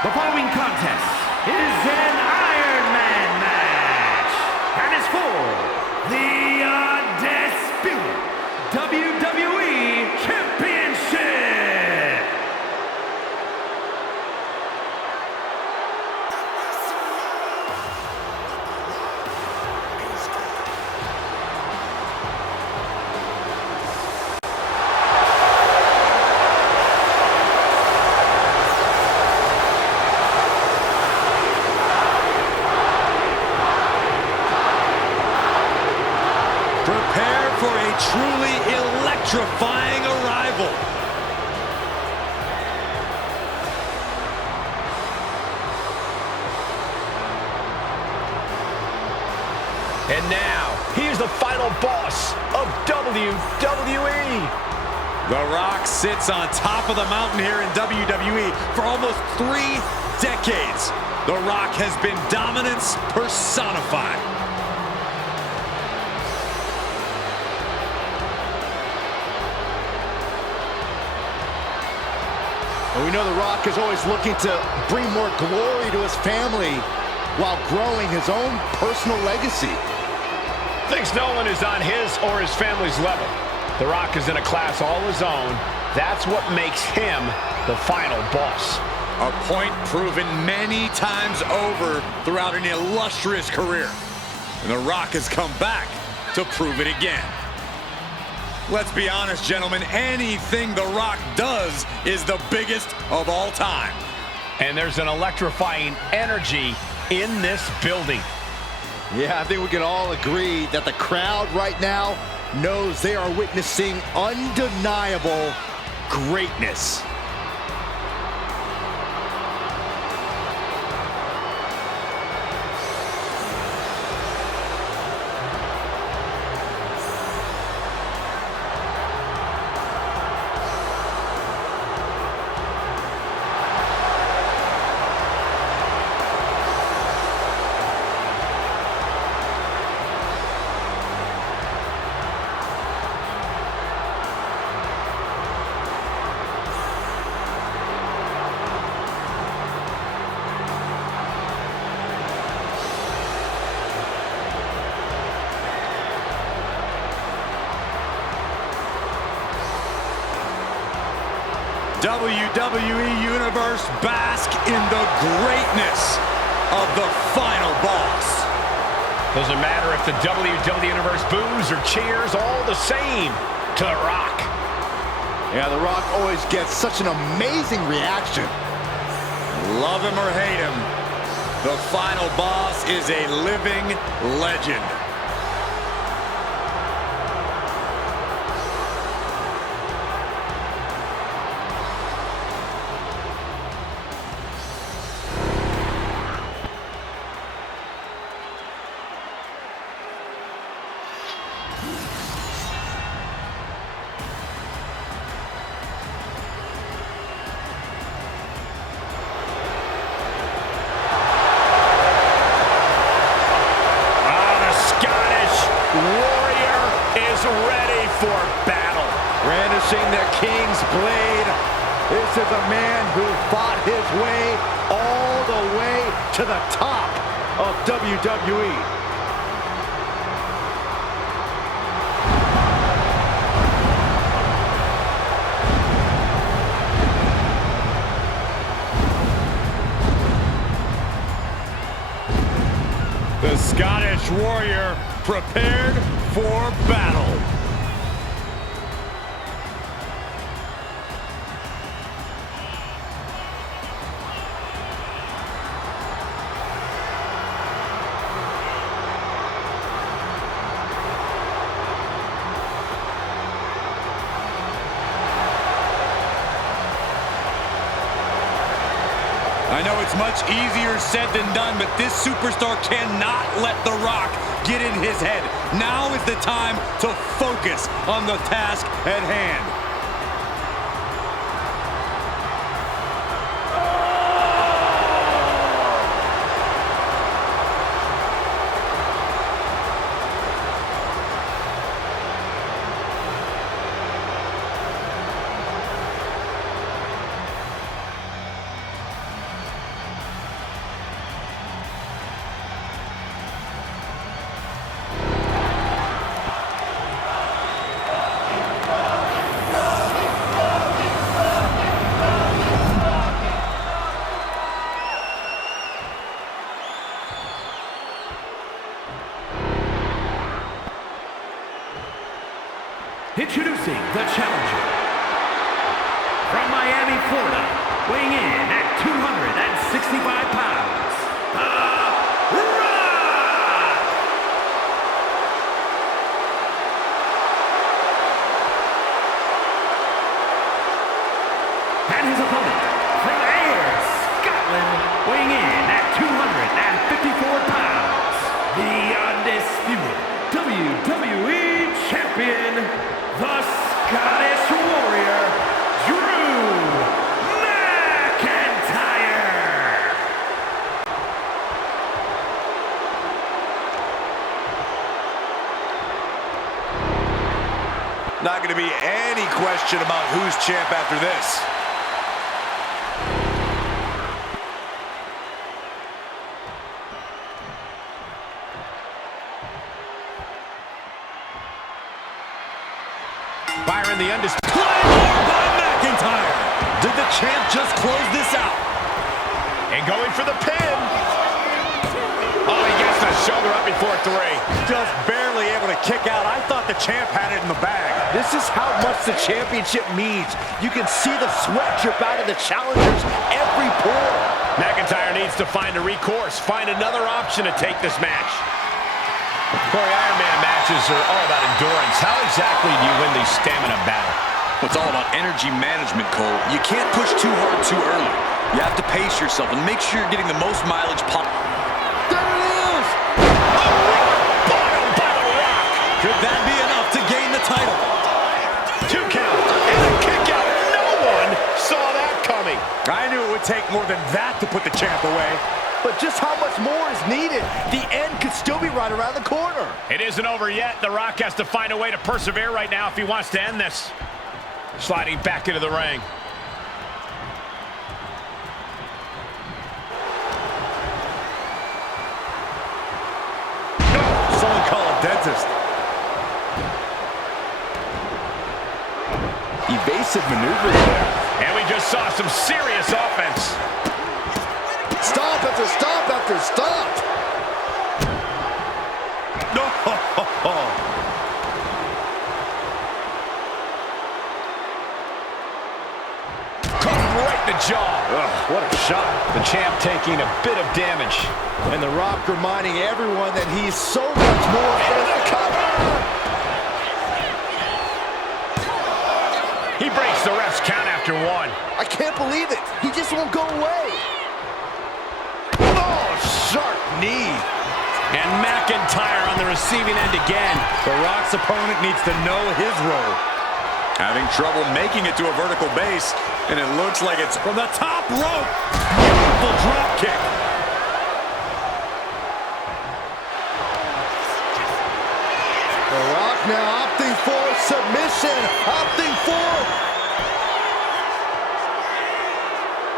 The following contest is an Ironman match and is for the Undisputed WWE Championship. Prepare for a truly electrifying arrival. And now, here's the final boss of WWE. The Rock sits on top of the mountain here in WWE for almost 3 decades. The Rock has been dominance personified. We know The Rock is always looking to bring more glory to his family while growing his own personal legacy. Thinks no one is on his or his family's level. The Rock is in a class all his own. That's what makes him the final boss. A point proven many times over throughout an illustrious career. And The Rock has come back to prove it again. Let's be honest, gentlemen, anything The Rock does is the biggest of all time. And there's an electrifying energy in this building. Yeah, I think we can all agree that the crowd right now knows they are witnessing undeniable greatness. WWE Universe, bask in the greatness of the final boss. Doesn't matter if the WWE Universe boos or cheers, all the same to The Rock. Yeah, The Rock always gets such an amazing reaction. Love him or hate him, the final boss is a living legend. Ready for battle. Brandishing the King's blade. This is a man who fought his way all the way to the top of WWE. The Scottish Warrior prepared for battle. I know it's much easier said than done, but this superstar cannot let The Rock get in his head. Now is the time to focus on the task at hand. Florida, weighing in at 265 pounds, The Rock! And his opponent, from Ayr, Scotland, weighing in at 254 pounds, the Undisputed WWE Champion, the Scottish Warrior, Drew McIntyre! Not going to be any question about who's champ after this. Byron, the undisputed. Claymore by McIntyre. Did the champ just close this out? And going for the pin. Oh, he gets the shoulder up before 3. Just barely able to kick out. I thought the champ had it in the bag. This is how much the championship means. You can see the sweat drip out of the challengers every pore. McIntyre needs to find a recourse, find another option to take this match. Corey, Ironman matches are all about endurance. How exactly do you win these stamina battles? It's all about energy management, Cole. You can't push too hard too early. You have to pace yourself and make sure you're getting the most mileage possible. There it is! Bottom by The Rock. Could that be enough to gain the title? 2 count and a kick out. No one saw that coming. I knew it would take more than that to put the champ away. But just how much more is needed? The end could still be right around the corner. It isn't over yet. The Rock has to find a way to persevere right now if he wants to end this. Sliding back into the ring. Someone call a dentist. Evasive maneuver there. And we just saw some serious offense. Stop after stop after stop. No. Caught right in the jaw. Ugh, what a shot. The champ taking a bit of damage. And The Rock reminding everyone that he's so much more than a cover. He breaks the ref's count after 1. I can't believe it. He just won't go away. Oh, sharp knee. And McIntyre on the receiving end again. The Rock's opponent needs to know his role. Having trouble making it to a vertical base, and it looks like it's from the top rope. Beautiful drop kick. The Rock now opting for submission. Opting for.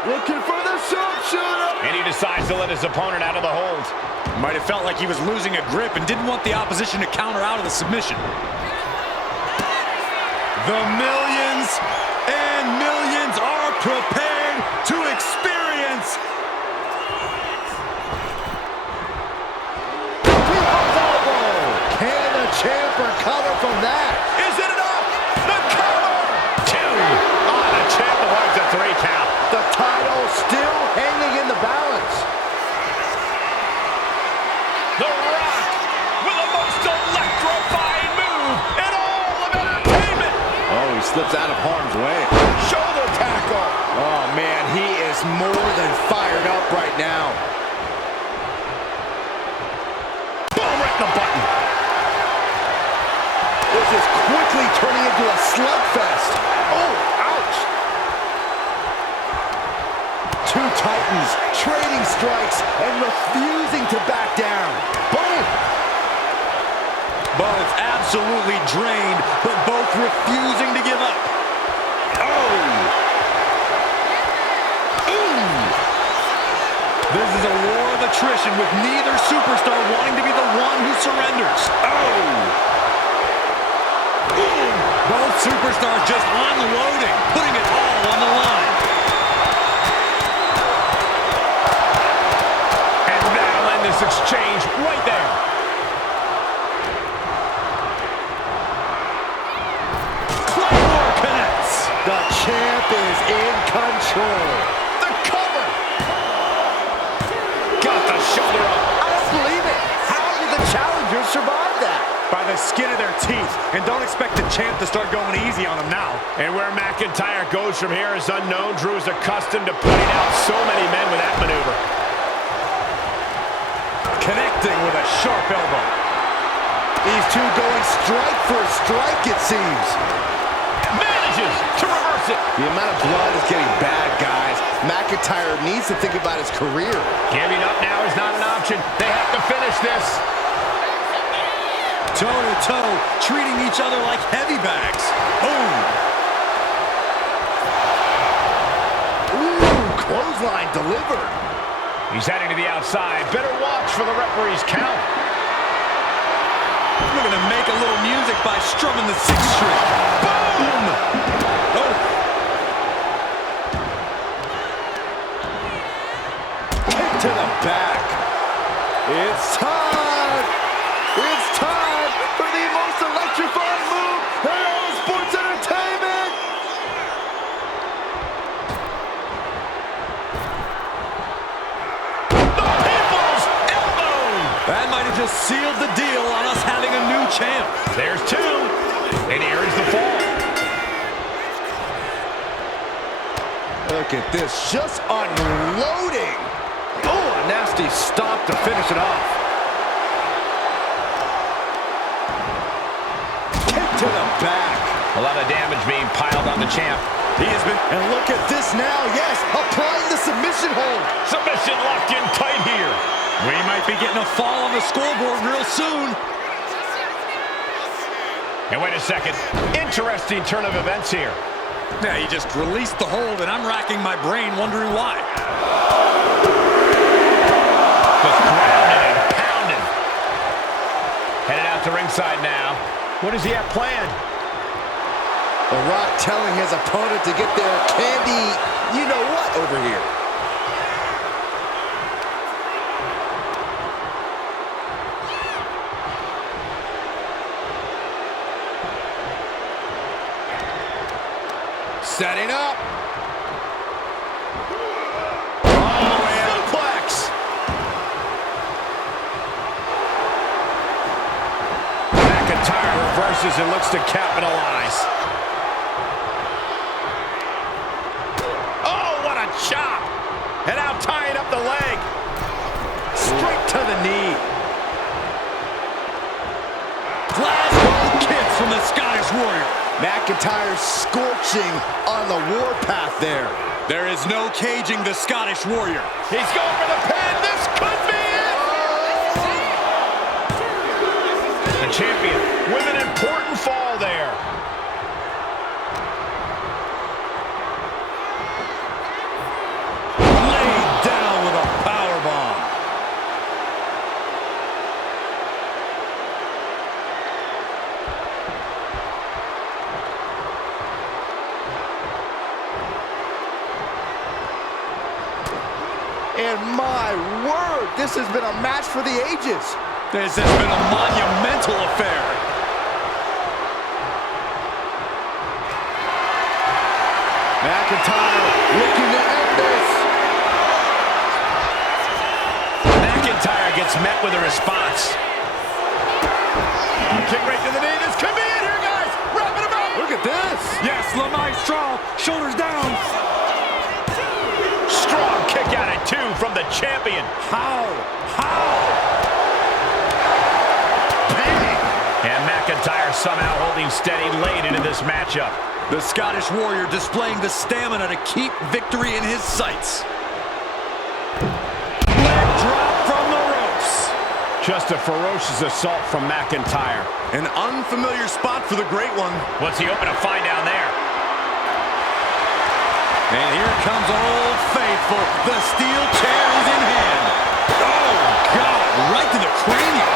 Looking for the sharpshooter. And he decides to let his opponent out of the hold. Might have felt like he was losing a grip and didn't want the opposition to counter out of the submission. The millions and millions are prepared to experience. People's elbow. Can the champ recover from that? Is it enough? The cover! 2. Oh, the champ avoids a 3 count. The title still hanging in the balance. The Rock with the most electrifying move in all of entertainment. Oh, he slips out of harm's way. Shoulder tackle. Oh, man, he is more than fired up right now. Boom, right in the button. This is quickly turning into a slugfest. Oh, ouch. Two Titans trading strikes and refusing to back down. Boom. Both absolutely drained, but both refusing to give up. Oh! Ooh! This is a war of attrition with neither superstar wanting to be the one who surrenders. Oh! Boom! Both superstars just unloading, putting it all on the line. And that'll end this exchange right there. The champ is in control. control. The cover. Got the shoulder up. I don't believe it. How did the challengers survive that? By the skin of their teeth. And don't expect the champ to start going easy on him now. And where McIntyre goes from here is unknown. Drew is accustomed to putting out so many men with that maneuver. Connecting with a sharp elbow. These two going strike for strike, it seems. Manages to reverse it. The amount of blood is getting bad, guys. McIntyre needs to think about his career. Giving up now is not an option. They have to finish this. Toe-to-toe, treating each other like heavy bags. Boom. Ooh, clothesline delivered. He's heading to the outside. Better watch for the referee's count. We're going to make a little music by strumming the 6th string. Boom! Oh. Kick to the back. It's time. It's time for the most electrifying move in all of sports entertainment. The people's elbow. That might have just sealed the deal on us having a new champ. There's 2. And here is the fall. Look at this, just unloading. Oh, a nasty stop to finish it off. Kick to the back. A lot of damage being piled on the champ. He has been, and look at this now, yes, applying the submission hold. Submission locked in tight here. We might be getting a fall on the scoreboard real soon. And wait a second. Interesting turn of events here. Yeah, he just released the hold, and I'm racking my brain wondering why. Just grounded and pounded. Headed out to ringside now. What does he have planned? The Rock telling his opponent to get their candy, you know what, over here. Setting up. Oh, suplex. McIntyre reverses and looks to capitalize. Oh, what a chop. And now tying up the leg. Straight to the knee. Glasgow kick from the Scottish Warrior. McIntyre scorching on the warpath there. There is no caging the Scottish Warrior. He's going for the pin. This could be it. The champion with an important fall there. Laid down with a powerbomb. And my word, this has been a match for the ages. This has been a monumental affair. McIntyre looking to end this. McIntyre gets met with a response. Kick right to the knee. This could be it here, guys. Wrapping him up. Look at this. Yes, La Maestro, shoulders down. Strong kick out at 2 from the champion. How? Bang. And McIntyre somehow holding steady late into this matchup. The Scottish Warrior displaying the stamina to keep victory in his sights. Leg drop from the ropes. Just a ferocious assault from McIntyre. An unfamiliar spot for the Great One. What's he hoping to find down there? And here comes Old Faithful. The steel chair is in hand. Oh, God, right to the cranium.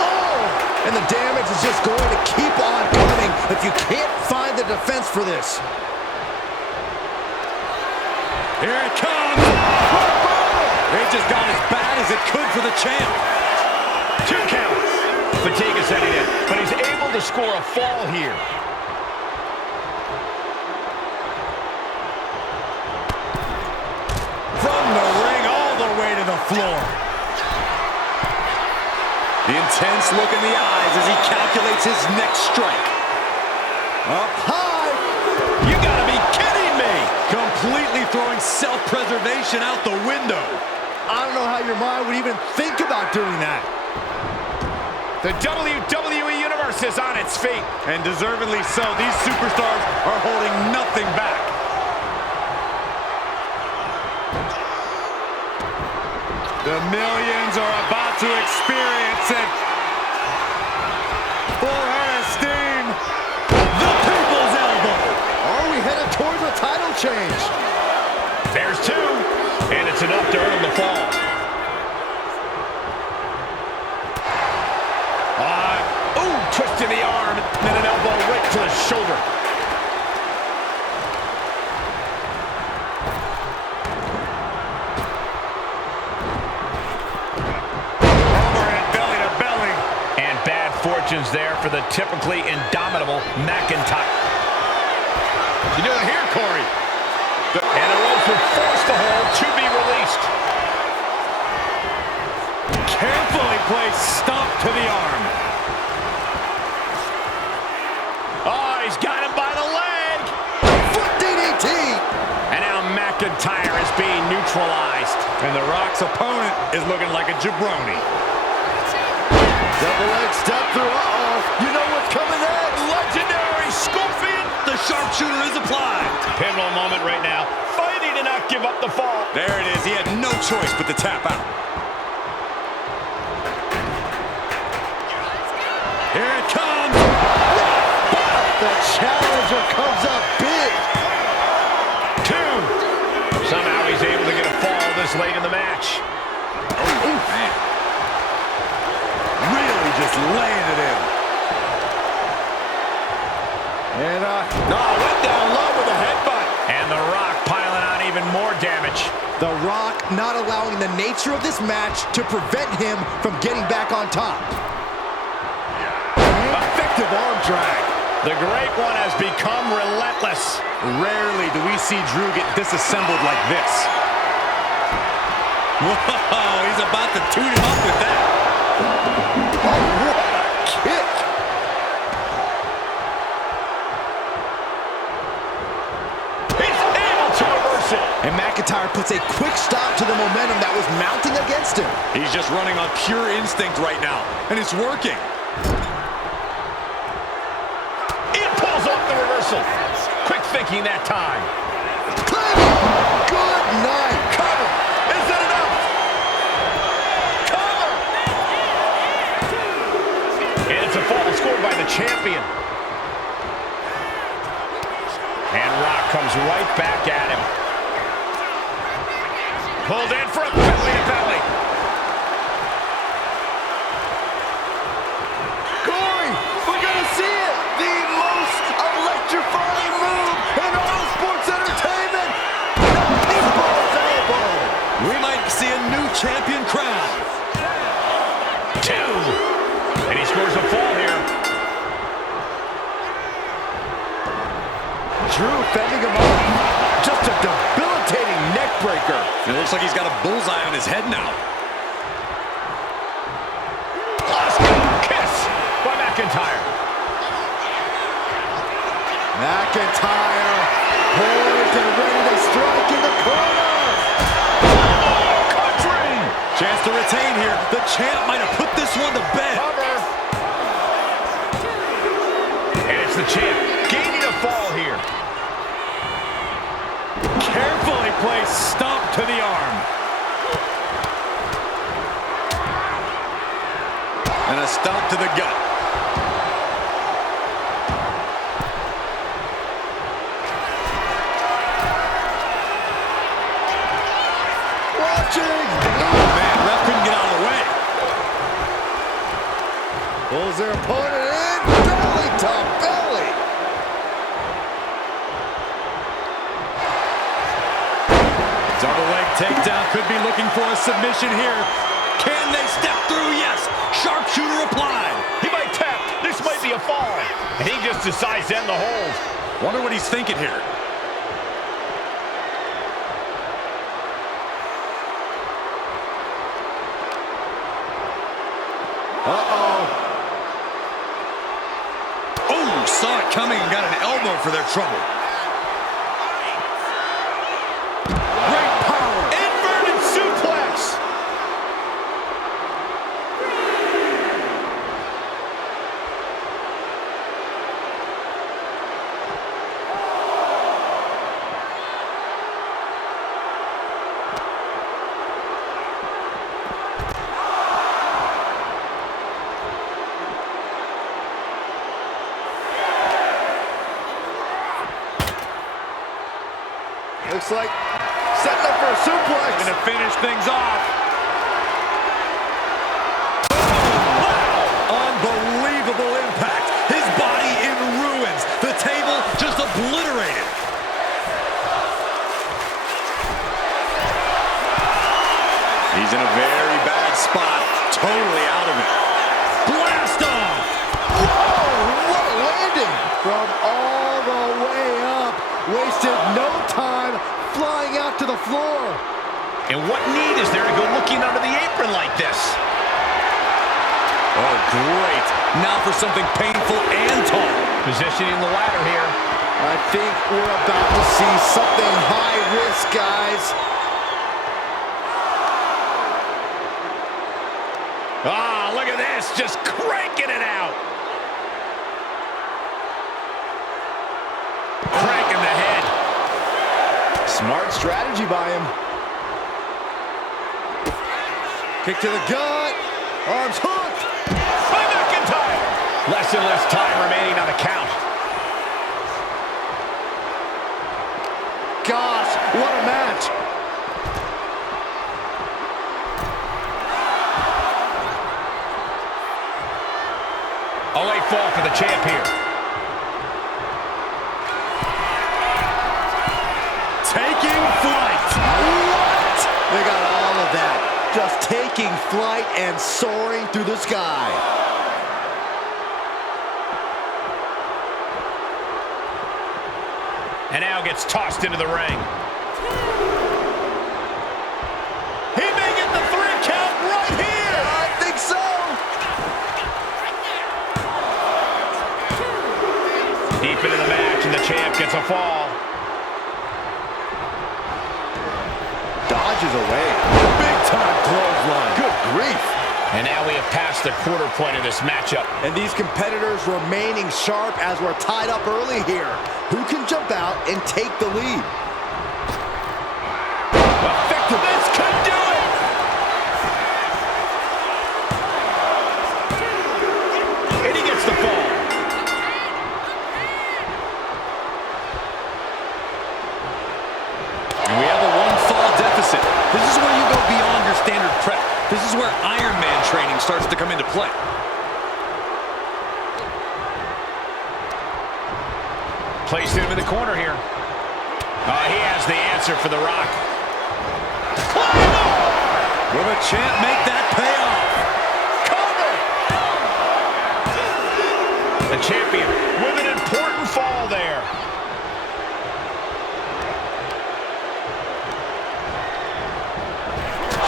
Oh, and the damage is just going to keep on coming if you can't find the defense for this. Here it comes. It just got as bad as it could for the champ. 2 counts. Fatigue is setting in, but he's able to score a fall here. floor. The intense look in the eyes as he calculates his next strike. Up high. You gotta be kidding me! Completely throwing self-preservation out the window. I don't know how your mind would even think about doing that. The WWE Universe is on its feet. And deservedly so. These superstars are holding nothing back. The millions are about to experience it. Full head of steam. The people's elbow. Are we headed towards a title change? There's two, and it's enough to earn the fall. Twist to the arm, then an elbow right to the shoulder. Overhead belly to belly. And bad fortunes there for the typically indomitable McIntyre. You do it here, Corey. And a rope will force the hold to be released. Carefully placed stomp to the arm. Oh, he's got him by the leg. Foot DDT. And now McIntyre is being neutralized. And The Rock's opponent is looking like a jabroni. Double leg step through. You know what's coming next. Legendary Scorpion. The sharpshooter is applied. Pivotal moment right now. Fighting to not give up the fall. There it is. He had no choice but to tap out. Here it comes. The challenger comes up big. Two. Somehow he's able to get a fall this late in the match. Oh, man. Really just laying it in. And went down low with a headbutt. And The Rock piling on even more damage. The Rock not allowing the nature of this match to prevent him from getting back on top. Effective arm drag. The Great One has become relentless. Rarely do we see Drew get disassembled like this. Whoa, he's about to tune him up with that. Oh, what a kick. He's able to reverse it. And McIntyre puts a quick stop to the momentum that was mounting against him. He's just running on pure instinct right now, and it's working. Quick thinking that time. Good night. Cover. Is that enough? Cover. And it's a fall scored by the champion. And Rock comes right back at him. Pulled in for a belly to belly. Corey, we're going to see it. The most electrifying move in all sports entertainment. The people's elbow. We might see a new champion crown. Two. And he scores a fall here. Drew fending him off. Just a debilitating neck breaker. It looks like he's got a bullseye on his head now. Kiss by McIntyre. McIntyre poised and ready to strike in the corner. Country. Chance to retain here. The champ might have put this one to bed. Cover. And it's the champ gaining a fall here. Carefully placed stomp to the arm. And a stomp to the gut. Watching. Man, ref couldn't get out of the way. Pulls their opponent in. Belly to belly. Double leg takedown. Could be looking for a submission here. Can they step through? Yes. Sharpshooter applied. He might tap. This might be a fall. And he just decides to end the hold. Wonder what he's thinking here. it coming and got an elbow for their trouble. Great power. Inverted suplex. Looks like setting up for a suplex. Going to finish things off. Wow! Unbelievable impact. His body in ruins. The table just obliterated. He's in a very bad spot. Totally out of it. Blast off! Whoa, what a landing. From all the way up. Wasted no time flying out to the floor. And what need is there to go looking under the apron like this? Oh, great. Now for something painful and tall. Positioning the ladder here. I think we're about to see something high risk, guys. Ah, look at this, just cranking it out. Cranking the head. Smart strategy by him. Kick to the gut. Arms hooked. By McIntyre. Less and less time remaining on the count. Gosh, what a match. A late fall for the champ here. Taking flight. What? They got all of that. Just taking flight and soaring through the sky. And now gets tossed into the ring. He may get the 3 count right here. I think so. Deep into the match, and the champ gets a fall. Dodges away. Big time clothesline. Good grief. And now we have passed the quarter point of this matchup. And these competitors remaining sharp as we're tied up early here. Who can jump out and take the lead? Effective. This could do it. And he gets the fall. And we have a 1-fall deficit. This is where you go beyond your standard prep. This is where Ironman training starts to come into play. Placing him in the corner here. He has the answer for The Rock. Will the champ make that payoff? Cover! The champion with an important fall there.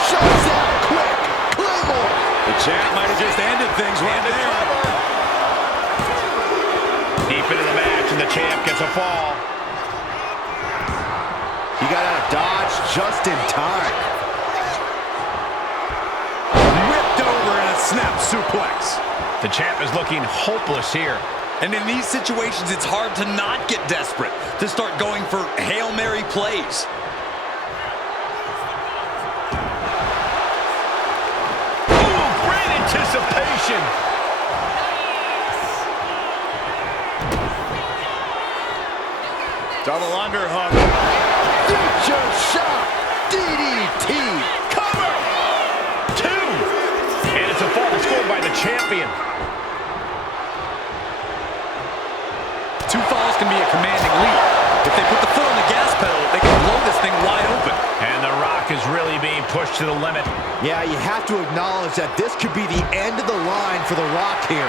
Shots out quick. Claymore. The champ might have just ended things right there. Deep into the match, and the champ gets a fall. He got out of dodge just in time. Ripped over in a snap suplex. The champ is looking hopeless here. And in these situations, it's hard to not get desperate, to start going for Hail Mary plays. Ooh, great anticipation. Double underhook. Future shot. DDT. Cover! 2. And it's a fall scored by the champion. 2 falls can be a commanding lead. If they put the foot on the gas pedal, they can blow this thing wide open. And The Rock is really being pushed to the limit. Yeah, you have to acknowledge that this could be the end of the line for The Rock here.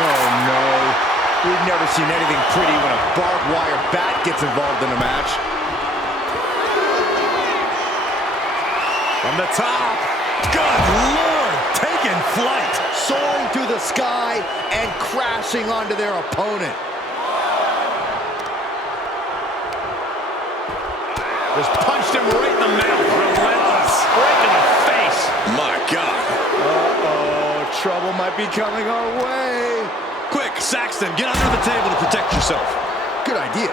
Oh, no. We've never seen anything pretty when a barbed wire bat gets involved in a match. From the top. Good Lord. Take taking flight. Soaring through the sky and crashing onto their opponent. Just punched him right in the mouth. Relentless. Right in the face. My God. Uh-oh, trouble might be coming our way. Quick, Saxton, get under the table to protect yourself. Good idea.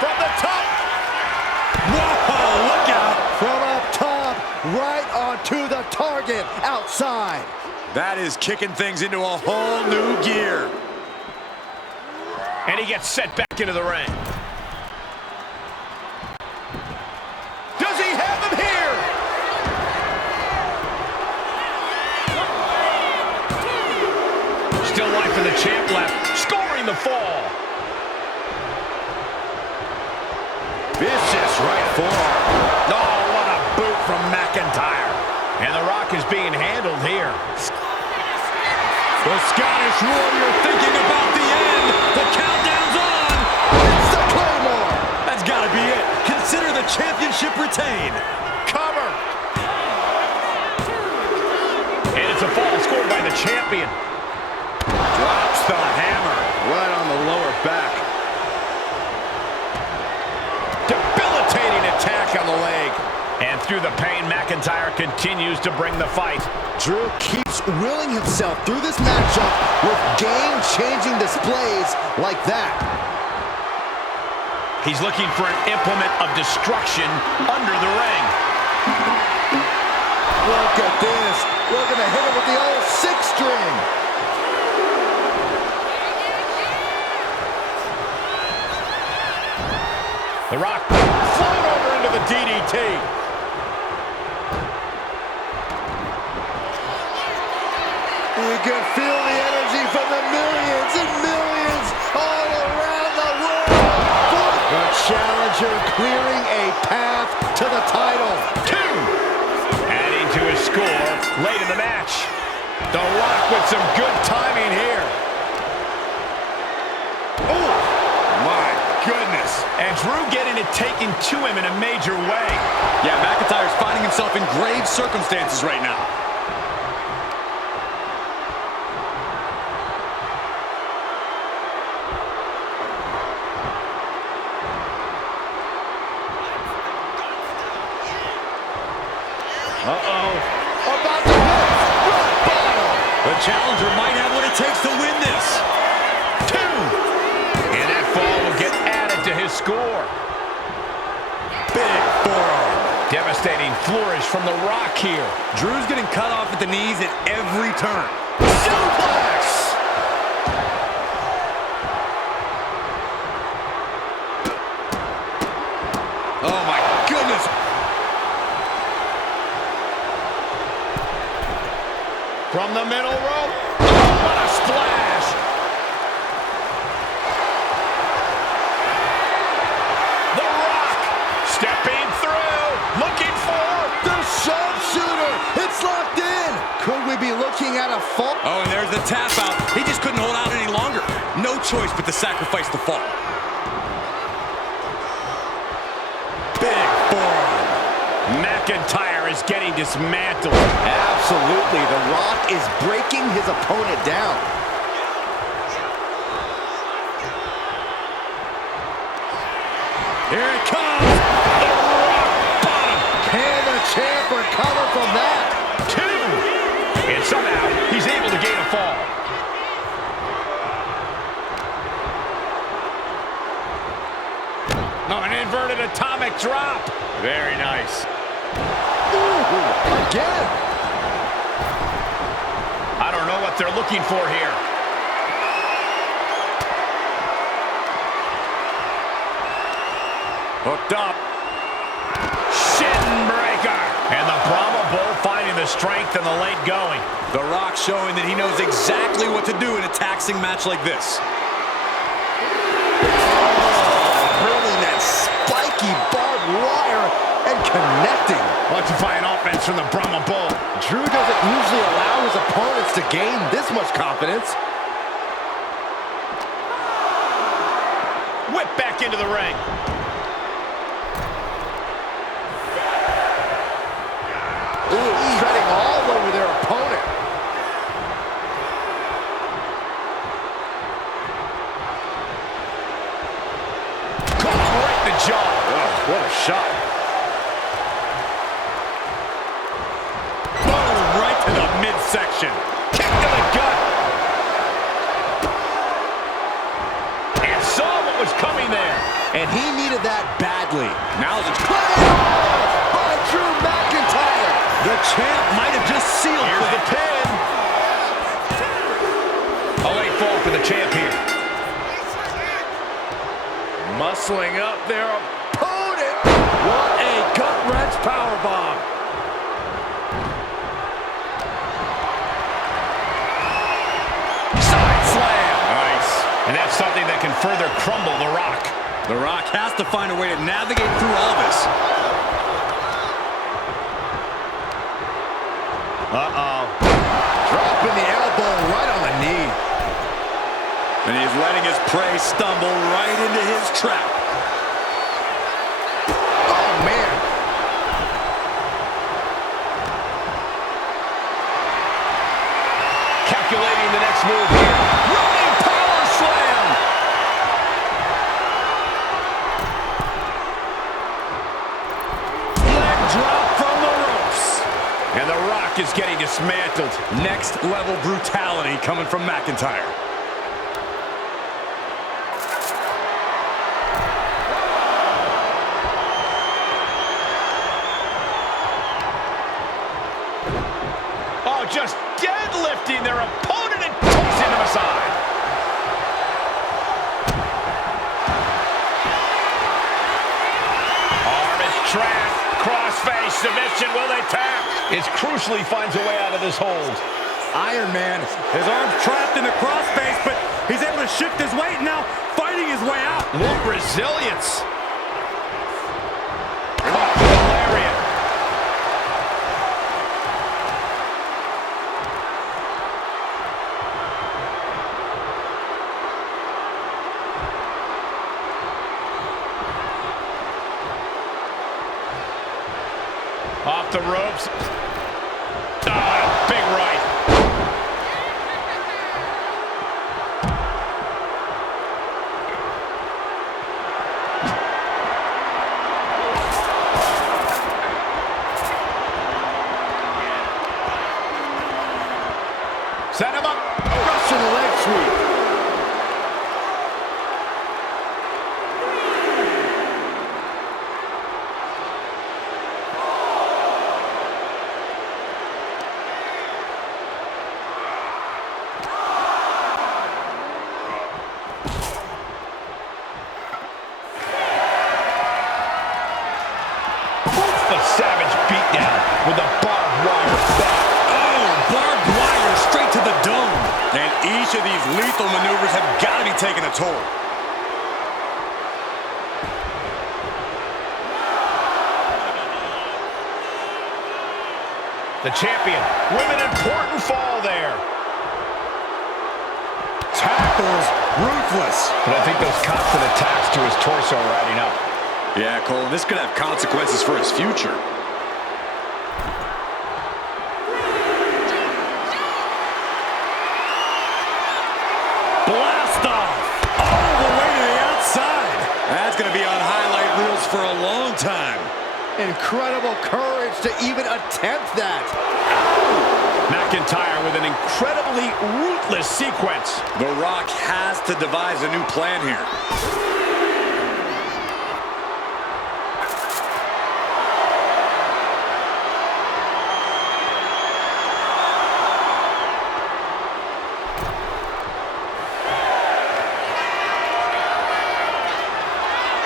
From the top. Whoa, look out. From up top, right onto the target outside. That is kicking things into a whole new gear. And he gets set back into the ring. Does he have him here? Still life for the champ left, scoring the fall. Vicious right forearm. Oh, what a boot from McIntyre. And The Rock is being handled here. The Scottish Warrior thinking about the end. The countdown's on. It's the Claymore. That's got to be it. Consider the championship retained. Cover. And it's a fall scored by the champion. Drops the hammer. Right on the lower back. Debilitating attack on the leg. And through the pain, McIntyre continues to bring the fight. Drew keeps willing himself through this matchup with game-changing displays like that. He's looking for an implement of destruction under the ring. Look at this. We're going to hit him with the old six-string. The Rock float over into the DDT. You can feel the energy from the millions and millions all around the world. The challenger clearing a path to the title. 2. Adding to his score late in the match. The Rock with some good timing here. Oh, My goodness. and Drew getting it taken to him in a major way. Yeah, McIntyre's finding himself in grave circumstances right now. Uh-oh. About to hit. Rock bottom. The challenger might have what it takes to win this. 2. And that fall will get added to his score. Big forearm. Devastating flourish from The Rock here. Drew's getting cut off at the knees at every turn. Suplex. Oh, my goodness. From the middle rope. Oh, what a splash. The Rock stepping through, looking for The sharpshooter. It's locked in. Could we be looking at a fall? Oh, and there's the tap out. He just couldn't hold out any longer. No choice but to sacrifice the fall. Big forearm. McIntyre is getting dismantled. Absolutely. The Rock is breaking his opponent down. Here it comes. The Rock bottom. Can the champ recover from that? 2. And somehow he's able to gain a fall. Oh, an inverted atomic drop. Very nice. Ooh, again. I don't know what they're looking for here. Hooked up. Shin breaker. And the Brahma Bull finding the strength and the late going. The Rock showing that he knows exactly what to do in a taxing match like this. Hurling that spiky barbed wire and connecting. Electrifying offense from the Brahma Bull. Drew doesn't usually allow his opponents to gain this much confidence. Whip back into the ring. treading all over their opponent. Caught right in the jaw. Oh, what a shot. Boom, right to the midsection. Kick to the gut. And saw what was coming there. And he needed that badly. Now it's By Drew McIntyre. the champ might have just sealed Here's it. the pin. A late fall for the champ here. Muscling up their opponent. What a gut-wrench powerbomb. Side slam. Nice. And that's something that can further crumble The Rock. The Rock has to find a way to navigate through all this. Uh-oh. Dropping the elbow right on the knee. And he's letting his prey stumble right into his trap. Oh, man. Calculating the next move here. Running power slam. Leg drop from the ropes. And The Rock is getting dismantled. Next level brutality coming from McIntyre. Oh, just deadlifting their opponent and tossing them aside. Arm is trapped. Crossface submission. Will they tap? It's crucial he finds a way out of this hold. Ironman, his arm's trapped in the crossface, but he's able to shift his weight and now fighting his way out. What resilience. Caught with a lariat. Off the ropes. Ah, big right. Set him up. Russian leg sweep. The savage beatdown with a barbed wire bat. Oh, barbed wire straight to the dome. And each of these lethal maneuvers have got to be taking a toll. The champion with an important fall there. Tackles ruthless. But I think those constant attacks to his torso are adding up. Yeah, Cole, this could have consequences for his future. Blast off. All the way to the outside. That's going to be on highlight reels for a long time. Incredible courage to even attempt that. McIntyre with an incredibly ruthless sequence. The Rock has to devise a new plan here.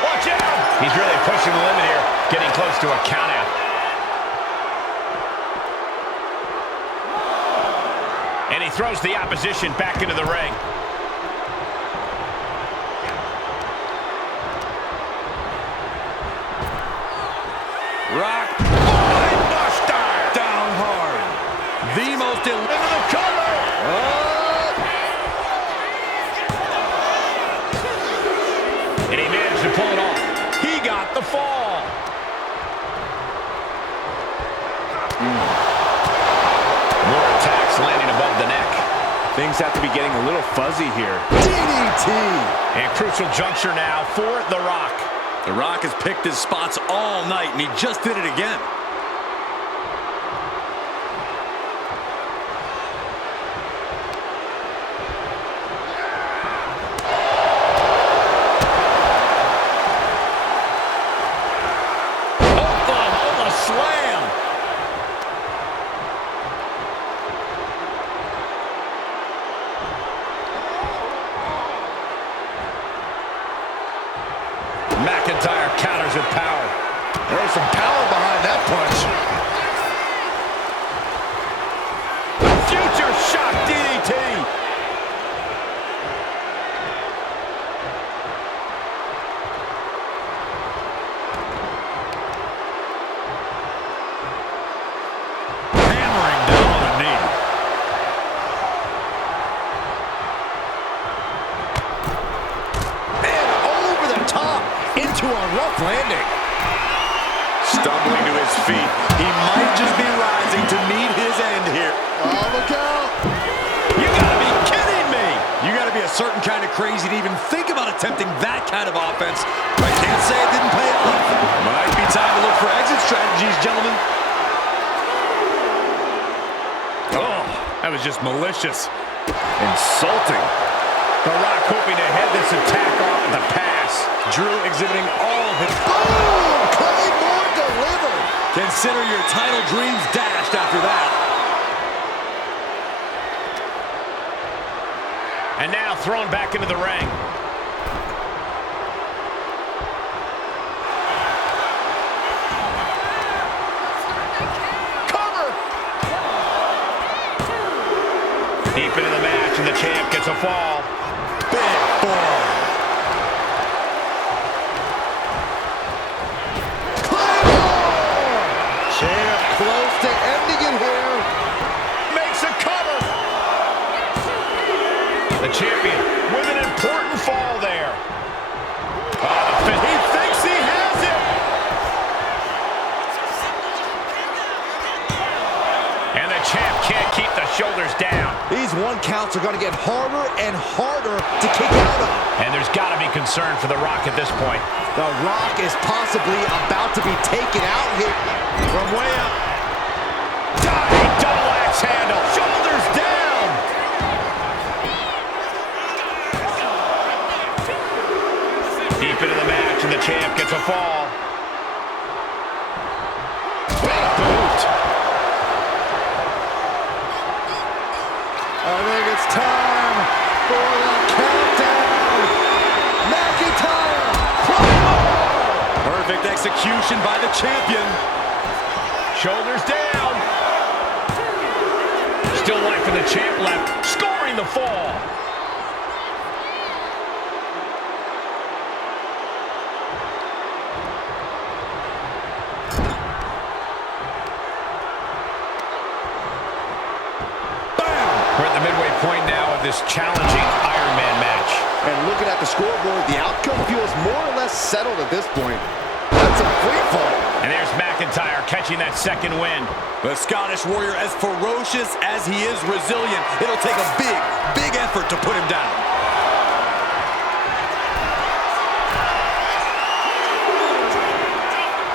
Watch out! He's really pushing the limit here, getting close to a countout. And he throws the opposition back into the ring. Rock. Buster. Down hard. The most into the cover. And he managed to pull it off. He got the fall. Things have to be getting a little fuzzy here. DDT! And crucial juncture now for The Rock. The Rock has picked his spots all night, and he just did it again. McIntyre counters with power. There's some power behind that punch. Future shock DDT. Hammering down on the knee. And over the top into a rough landing. Stumbling to his feet. He might just be rising to meet his end here. Oh, look out. You gotta be kidding me! You gotta be a certain kind of crazy to even think about attempting that kind of offense. I can't say it didn't pay off. Might be time to look for exit strategies, gentlemen. Oh, that was just malicious. Insulting. The Rock hoping to head this attack off with a pass. Drew exhibiting all of his... Boom! Claymore delivered. Consider your title dreams dashed after that. And now thrown back into the ring. Cover. Deep into the match, and the champ gets a fall. Big fall. Champ close to ending it here. Makes a cover. The champion with an important fall there. He thinks he has it. And the champ can't keep the shoulders down. These one counts are going to get harder and harder to kick out of. And there's got to be concern for The Rock at this point. The Rock is possibly about to be taken out here. From way up. Diving double axe handle. Shoulders down. Deep into the match, and the champ gets a fall. Big boot. I think it's time for the countdown. McIntyre. Perfect execution by the champion. Shoulders down. Still life for the champ left. Scoring the fall. We're at the midway point now of this challenging Ironman match. And looking at the scoreboard, the outcome feels more or less settled at this point. That's a free fall. And there's McIntyre catching that second win. The Scottish Warrior, as ferocious as he is resilient, it'll take a big, big effort to put him down.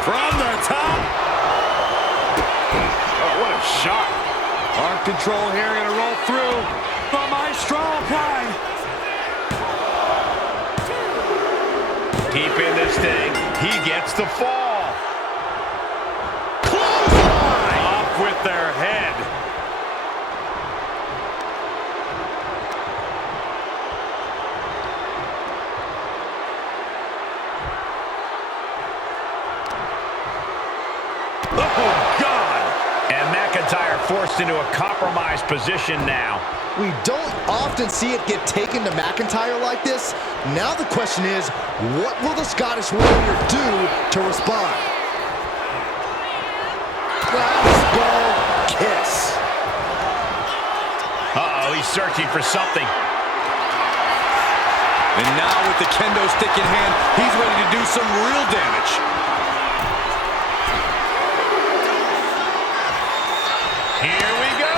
From the top. Oh, what a shot. Arm control here, gonna roll through. The Maestro applied. Deep in this thing, he gets the fall. Clothesline! Off with their head. Oh, God! And McIntyre forced into a compromised position now. We don't often see it get taken to McIntyre like this. Now the question is, what will the Scottish Warrior do to respond? Let's go kiss. Uh-oh, he's searching for something. And now with the kendo stick in hand, he's ready to do some real damage. Here we go.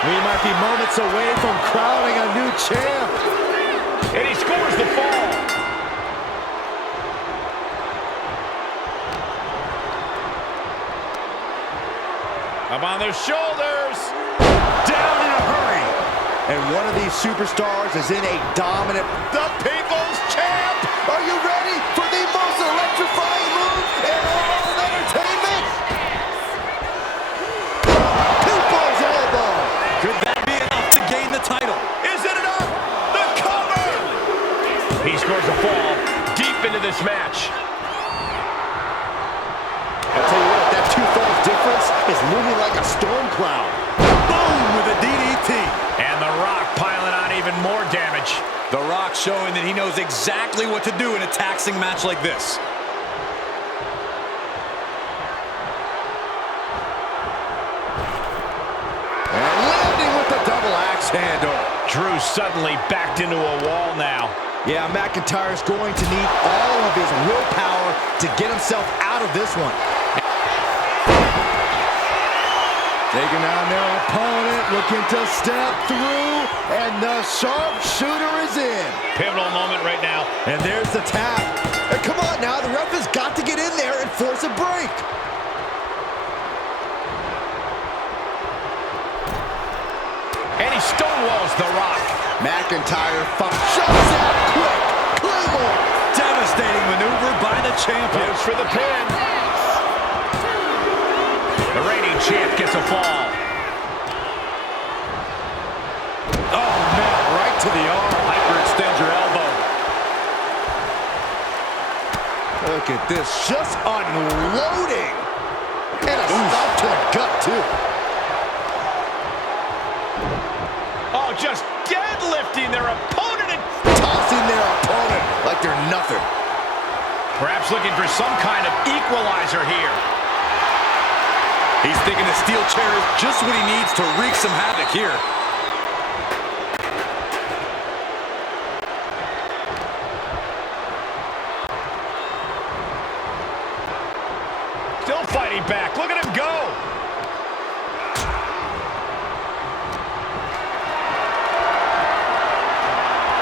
We might be moments away from crowning a new champ. And he scores the fall. Up on their shoulders. Down in a hurry. And one of these superstars is in a dominant... The People's Champ. Are you ready for the most electrifying move in all of entertainment? People's elbow. Could that be enough to gain the title? Is it enough? The cover. He scores a fall deep into this match. I'll tell you what, that 2 falls difference is looming like a storm cloud. Boom with a DDT. And The Rock piling on even more damage. The Rock showing that he knows exactly what to do in a taxing match like this. And landing with the double axe handle. Drew suddenly backed into a wall now. Yeah, McIntyre's going to need all of his willpower to get himself out of this one. Taking on their opponent, looking to step through, and the sharpshooter is in. Pivotal moment right now. And there's the tap. And come on now, the ref has got to get in there and force a break. And he stonewalls The Rock. McIntyre shoves out quick. Claymore. Devastating maneuver by the champion. Goes for the pin. The reigning champ gets a fall. Oh, man, right to the arm. Hyperextend your elbow. Look at this, just unloading. And a stop to the gut, too. Oh, just deadlifting their opponent and Tossing their opponent like they're nothing. perhaps looking for some kind of equalizer here. He's thinking the steel chair is just what he needs to wreak some havoc here. Still fighting back. Look at him go.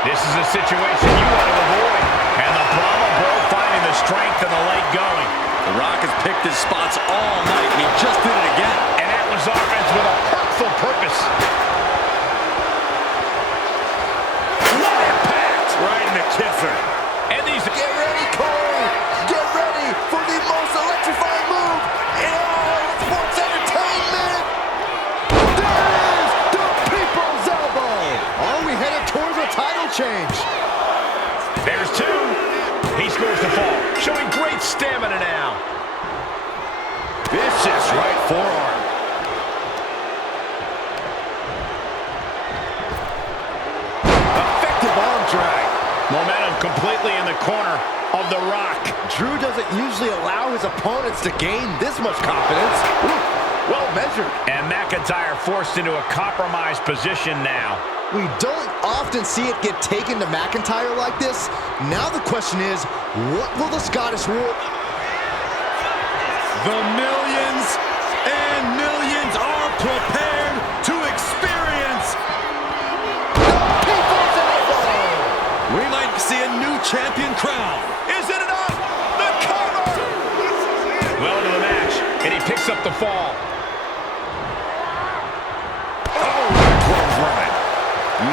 This is a situation you want to avoid. And the Brahma Bull finding the strength and the leg going. The Rock has picked his spots all night, and he just did it again. And that was offense with a hurtful purpose. What impact! Right in the kisser. And these... Get ready, Corey. Get ready for the most electrifying move in all of sports entertainment. There is the People's Elbow. Are we headed towards a title change? There's two. He scores the fall, showing great stamina now. Vicious right forearm. Effective arm drag. Momentum completely in the corner of The Rock. Drew doesn't usually allow his opponents to gain this much confidence. Ooh, well measured. And McIntyre forced into a compromised position now. We don't often see it get taken to McIntyre like this. Now the question is, what will the Scottish War... The millions and millions are prepared to experience. The People's Elbow! We might see a new champion crown. Is it enough? The cover! Well into the match, and he picks up the fall. Oh, what a clothesline.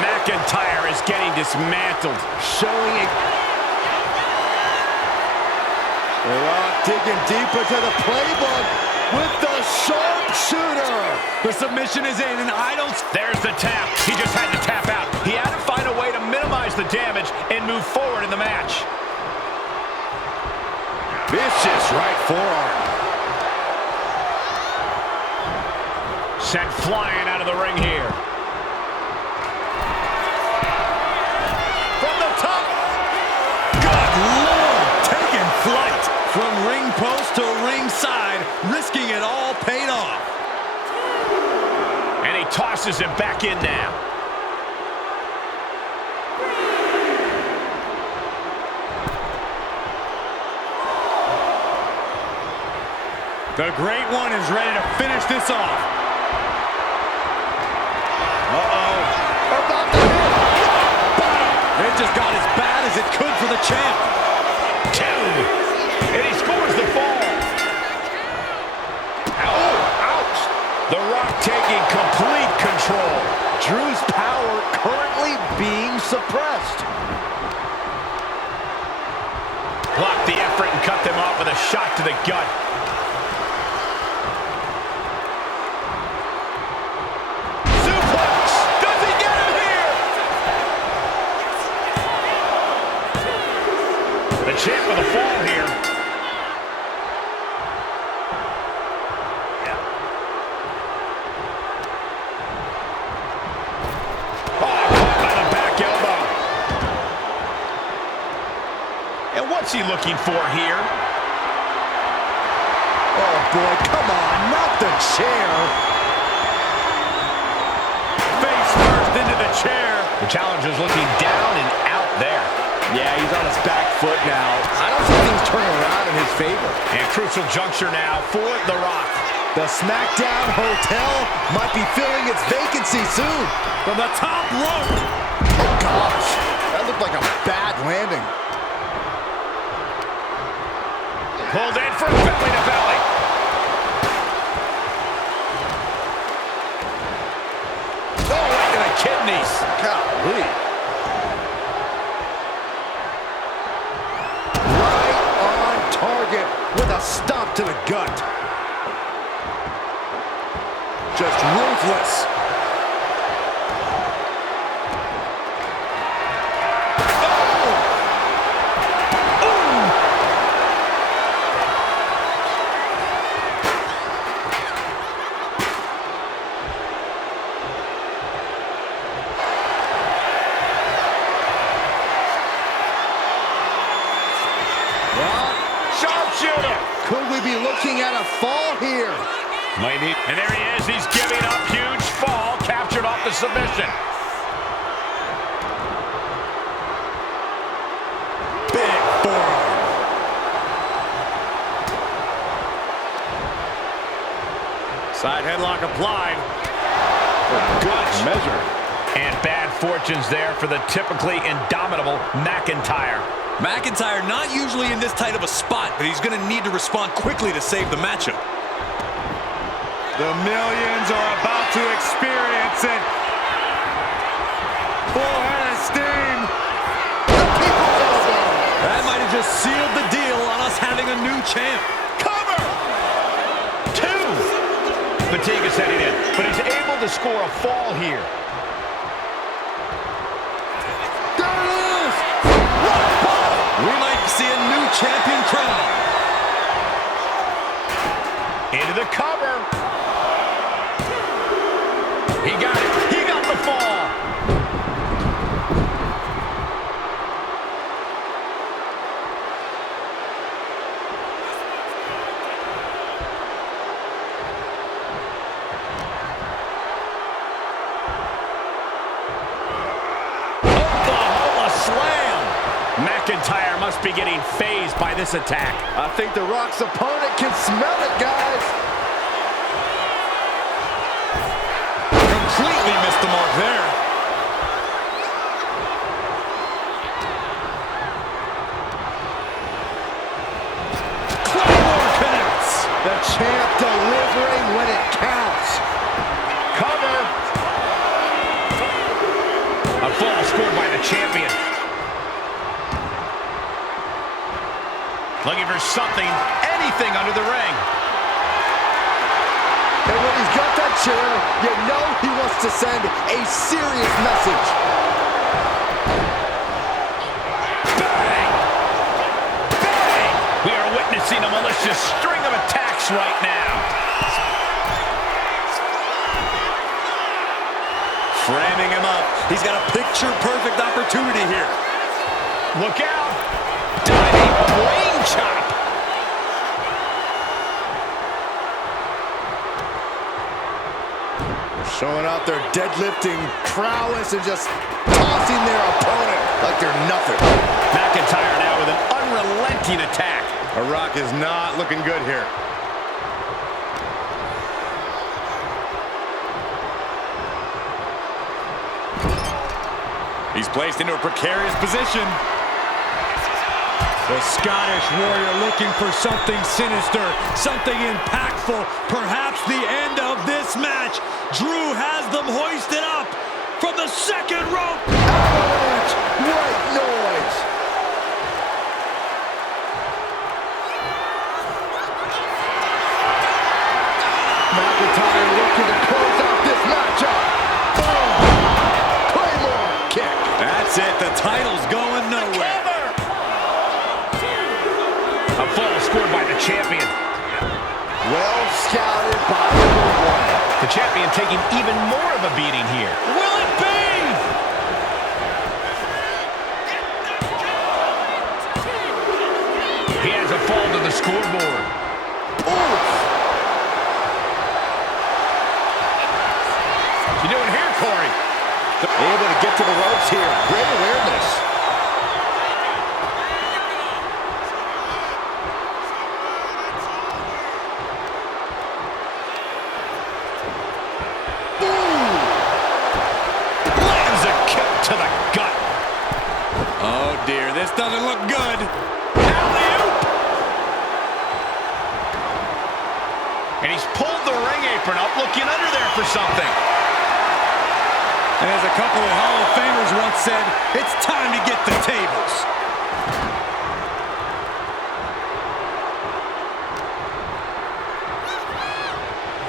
McIntyre is getting dismantled. Showing it. The Rock digging deep into the playbook with the sharpshooter. The submission is in, and I don't... There's the tap. He just had to tap out. He had to find a way to minimize the damage and move forward in the match. Vicious right forearm. Sent flying out of the ring here. From the top. Good Lord! Taking flight from ring post to ringside, risking it all paid off. And he tosses him back in now. The Great One is ready to finish this off. just got as bad as it could for the champ. 2. And he scores the fall. Oh, ouch. The Rock taking complete control. Drew's power currently being suppressed. Blocked the effort and cut them off with a shot to the gut. Suplex! Does he get him here? The champ with a fall here. What's he looking for here? Oh, boy, come on, not the chair. Face first into the chair. The challenger's looking down and out there. Yeah, he's on his back foot now. I don't see things turning around in his favor. And crucial juncture now for The Rock. The SmackDown Hotel might be filling its vacancy soon. From the top rope. Oh, gosh. That looked like a bad landing. Pulled in for belly to belly. Oh, right to the kidneys. Golly. Right on target with a stop to the gut. Just ruthless. Could we be looking at a fall here? Might need. And there he is. He's giving up. Huge fall. Captured off the submission. Big forearm. Side headlock applied. Good measure. And bad fortunes there for the typically indomitable McIntyre. McIntyre not usually in this tight of a spot, but he's going to need to respond quickly to save the matchup. The millions are about to experience it. Full head of steam. That might have just sealed the deal on us having a new champ. Cover! 2. Fatigue is setting in, but he's able to score a fall here. We might see a new champion crown. Into the cover. He got it. He got the fall. Oklahoma slam. McIntyre must be getting phased by this attack. I think The Rock's opponent can smell it, guys. Completely missed the mark there. Claymore connects. The champ delivering when it counts. Cover. A fall scored by the champion. Looking for something, anything under the ring. And when he's got that chair, you know he wants to send a serious message. Bang! Bang! We are witnessing a malicious string of attacks right now. Framing him up. He's got a picture-perfect opportunity here. Look out! Diving brain chop! Showing out their deadlifting prowess and just tossing their opponent like they're nothing. McIntyre now with an unrelenting attack. The Rock is not looking good here. He's placed into a precarious position. The Scottish Warrior looking for something sinister, something impactful, perhaps the end of this match. Drew has them hoisted up from the second rope. Avalanche! Right noise! McIntyre looking to close out this matchup. Oh! Claymore kick. That's it, the title's going nowhere. A fall scored by the champion. Well scouted by everyone. The champion taking even more of a beating here. Will it be? He has a fall to the scoreboard. Oof. What's he doing here, Corey? Able to get to the ropes here. Great awareness. To the gut. Oh dear, this doesn't look good. Alley-oop. And he's pulled the ring apron up, looking under there for something. And as a couple of Hall of Famers once said, it's time to get the tables.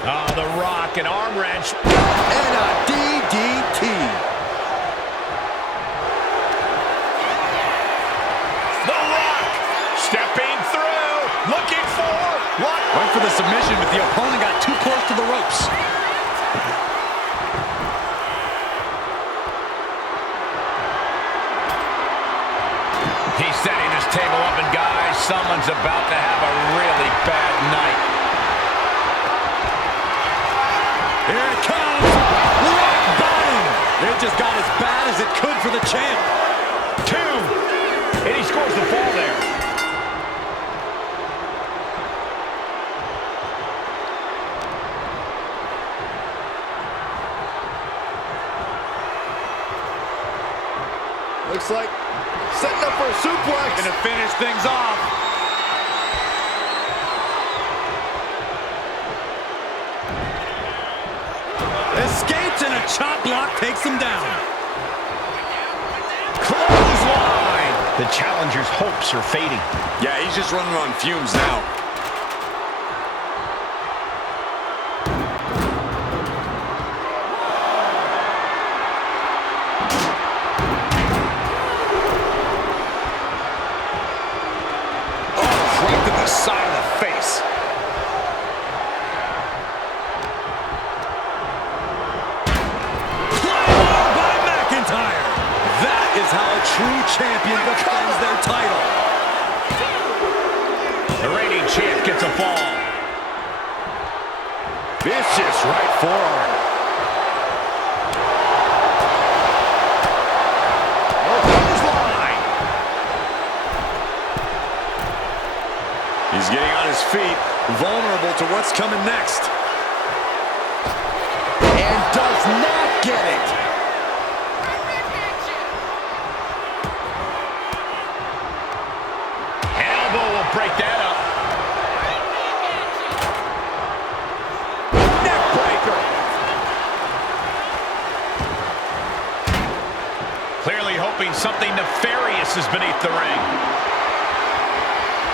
Oh, the Rock, an arm wrench. And a DDT. Stepping through, looking for what? Went for the submission, but the opponent got too close to the ropes. He's setting his table up, and guys, someone's about to have a really bad night. Here it comes. Rock bottom. It just got as bad as it could for the champ. 2. And he scores the fall there. Looks like setting up for a suplex. Gonna finish things off. Escapes and a chop block takes him down. Clothesline. The challenger's hopes are fading. Yeah, he's just running on fumes now. Side of the face. Claymore by McIntyre. That is how a true champion defends their title. The reigning champ gets a fall. Vicious right forearm. He's getting on his feet, vulnerable to what's coming next. And does not get it. An elbow will break that up. Neck breaker. Clearly hoping something nefarious is beneath the ring.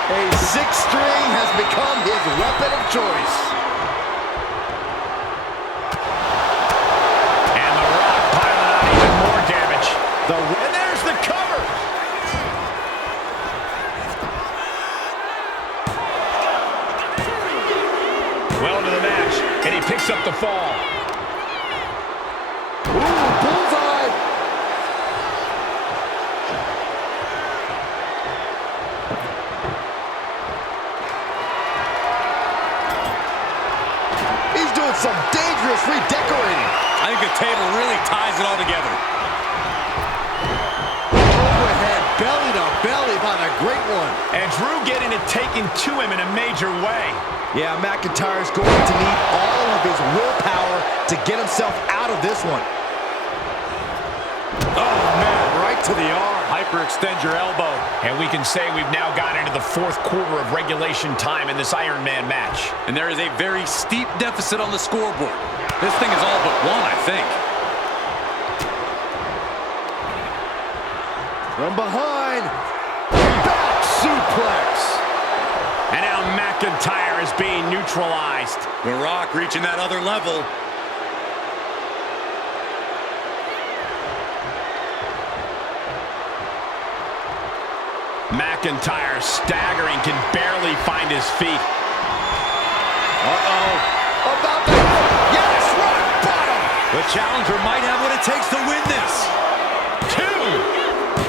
A sixth string has become his weapon of choice. And the Rock piling on even more damage. And there's the cover. Well into the match, and he picks up the fall. Ooh, bullseye. Some dangerous redecorating. I think the table really ties it all together. Overhead, belly to belly by the great one. And Drew getting it taken to him in a major way. Yeah, McIntyre's going to need all of his willpower to get himself out of this one. Oh, man. to the arm. Hyperextend your elbow. And we can say we've now got into the fourth quarter of regulation time in this Iron Man match. And there is a very steep deficit on the scoreboard. This thing is all but won, I think. From behind, back suplex. And now McIntyre is being neutralized. The Rock reaching that other level. McIntyre staggering, can barely find his feet. Uh-oh. About to hit. Yes, rock bottom. The challenger might have what it takes to win this. 2.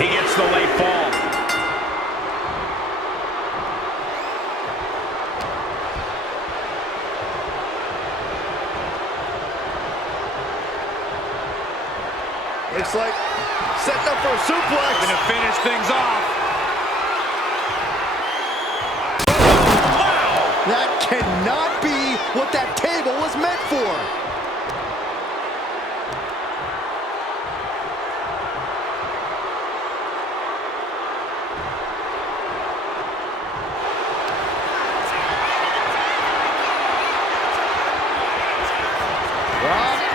He gets the late fall. Looks like setting up for a suplex. Gonna finish things off. That cannot be what that table was meant for.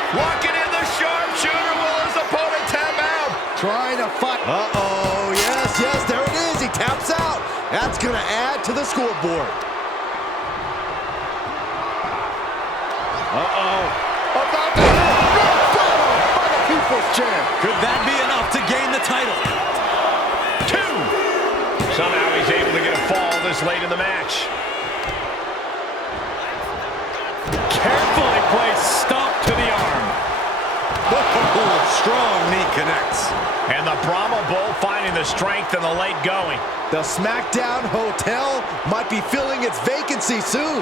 Walking in the sharpshooter. Will his opponent tap out? Trying to fight. Uh-oh. Yes, yes, there it is. He taps out. That's going to add to the scoreboard. Uh-oh. About to rock bottom by the People's Champ. Could that be enough to gain the title? 2. Somehow he's able to get a fall this late in the match. Carefully placed stomp to the arm. Strong knee connects. And the Brahma Bull finding the strength in the late going. The SmackDown Hotel might be filling its vacancy soon.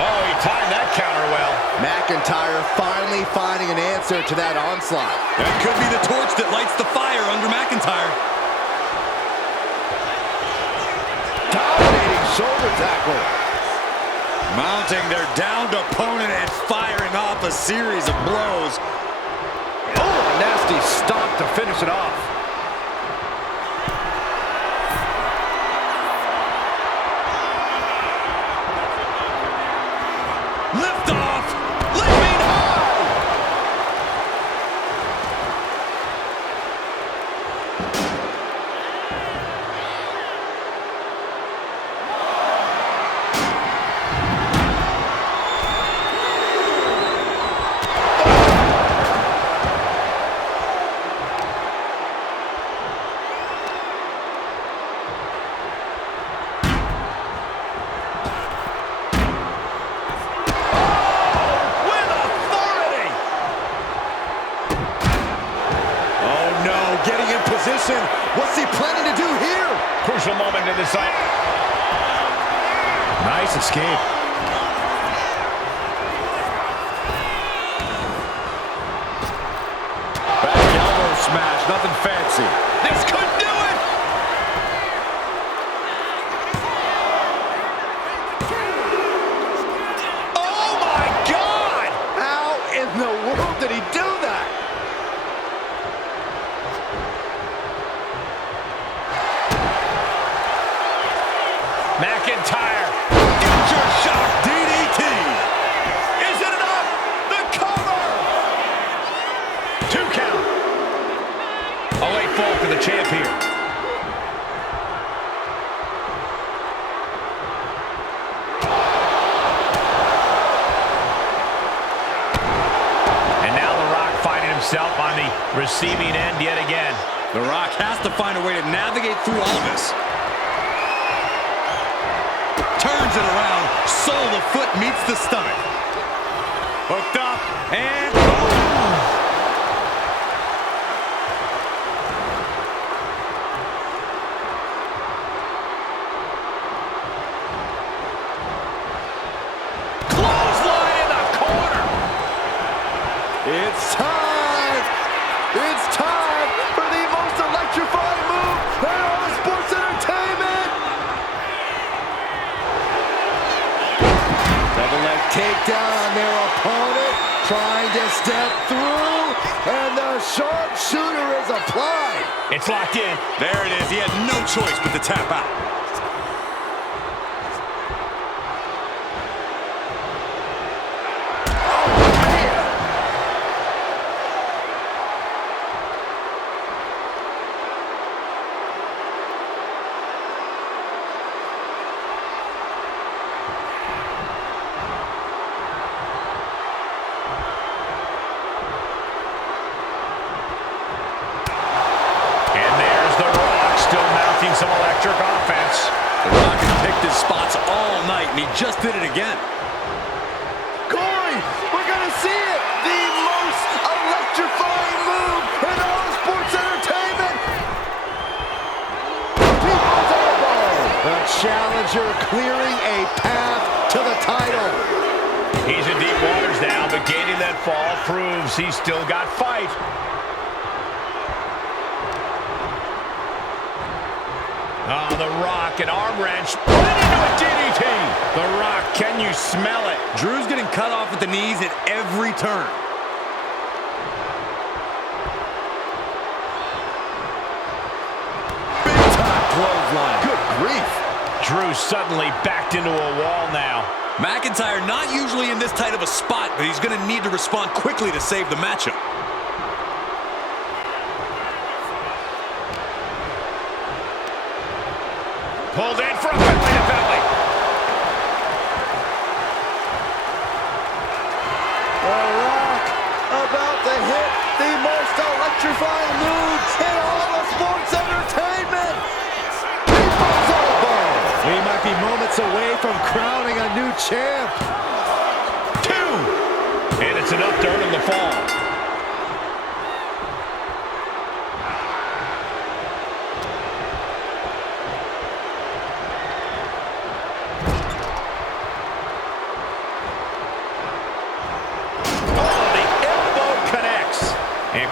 Oh, he timed that counter well. McIntyre finally finding an answer to that onslaught. That could be the torch that lights the fire under McIntyre. Dominating shoulder tackle. Mounting their downed opponent and firing off a series of blows. Oh, a nasty stop to finish it off. Lift off. Leaping high. Getting in position. What's he planning to do here? Crucial moment to decide. Nice escape. Back elbow smash, nothing fancy. This could do it! Oh my God! How in the world did he do that? McIntyre. Future shock DDT. Is it enough? The cover. 2 count. A late fall for the champ here. And now The Rock finding himself on the receiving end yet again. The Rock has to find a way to navigate through all this. Turns it around, sole of foot meets the stomach. Hooked up, and boom! Clothesline in the corner. It's time! It's time for the most electrifying move in all of sports entertainment! Double leg takedown on their opponent. trying to step through, and the sharpshooter is applied. It's locked in. There it is. He had no choice but to tap out. Some electric offense. The Rock has picked his spots all night, and he just did it again. Corey, we're going to see it. The most electrifying move in all sports entertainment. People's elbow. The challenger clearing a path to the title. He's in deep waters now, but gaining that fall proves he's still got fight. Oh, The Rock, an arm wrench, put it into a DDT. The Rock, can you smell it? Drew's getting cut off at the knees at every turn. Big time clothesline. Good grief. Drew suddenly backed into a wall now. McIntyre not usually in this tight of a spot, but he's going to need to respond quickly to save the matchup. Pulled in for a belly to belly. The Rock about to hit the most electrifying move in all of sports entertainment. People's elbow. We might be moments away from crowning a new champ. 2. And it's enough to earn him the fall.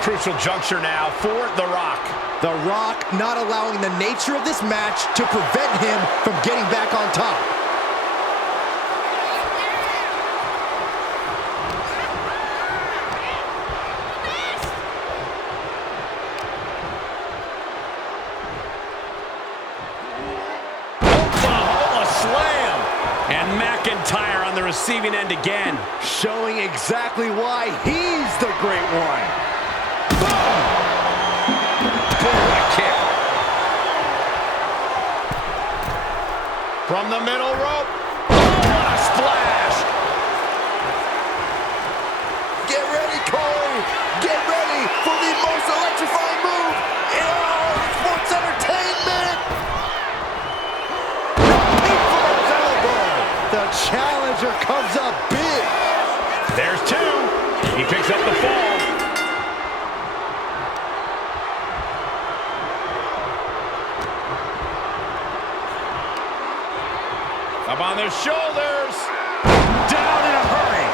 Crucial juncture now for The Rock. The Rock not allowing the nature of this match to prevent him from getting back on top. Oklahoma slam. And McIntyre on the receiving end again. Showing exactly why he's the great one. From the middle rope. Oh, what a splash. Get ready, Corey. Get ready for the most electrifying move in all of sports entertainment. People's elbow. The challenger comes up big. There's 2. He picks up the fall. Up on their shoulders. Down in a hurry.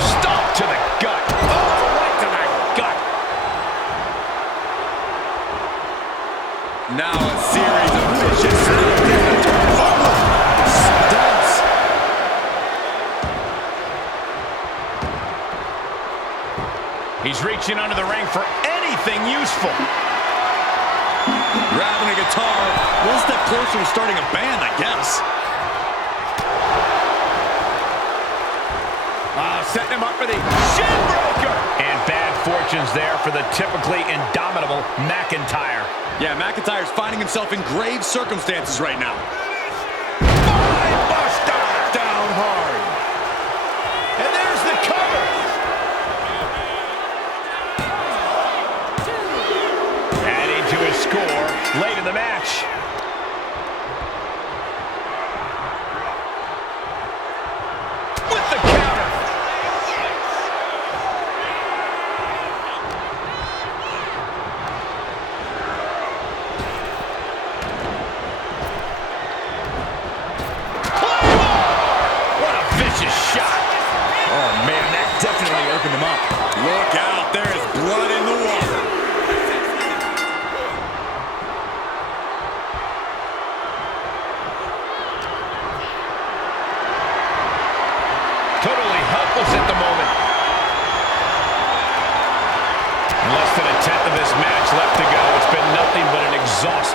Stomp to the gut. Oh, right to the gut. Now a series of vicious moves in the turnbuckle. Stunts. He's reaching under the ring for anything useful. Grabbing a guitar, one step closer to starting a band, I guess. Setting him up for the shin breaker. And bad fortunes there for the typically indomitable McIntyre. Yeah, McIntyre's finding himself in grave circumstances right now. Buster down hard. And there's the cover. Adding to his score late in the match. With the counter.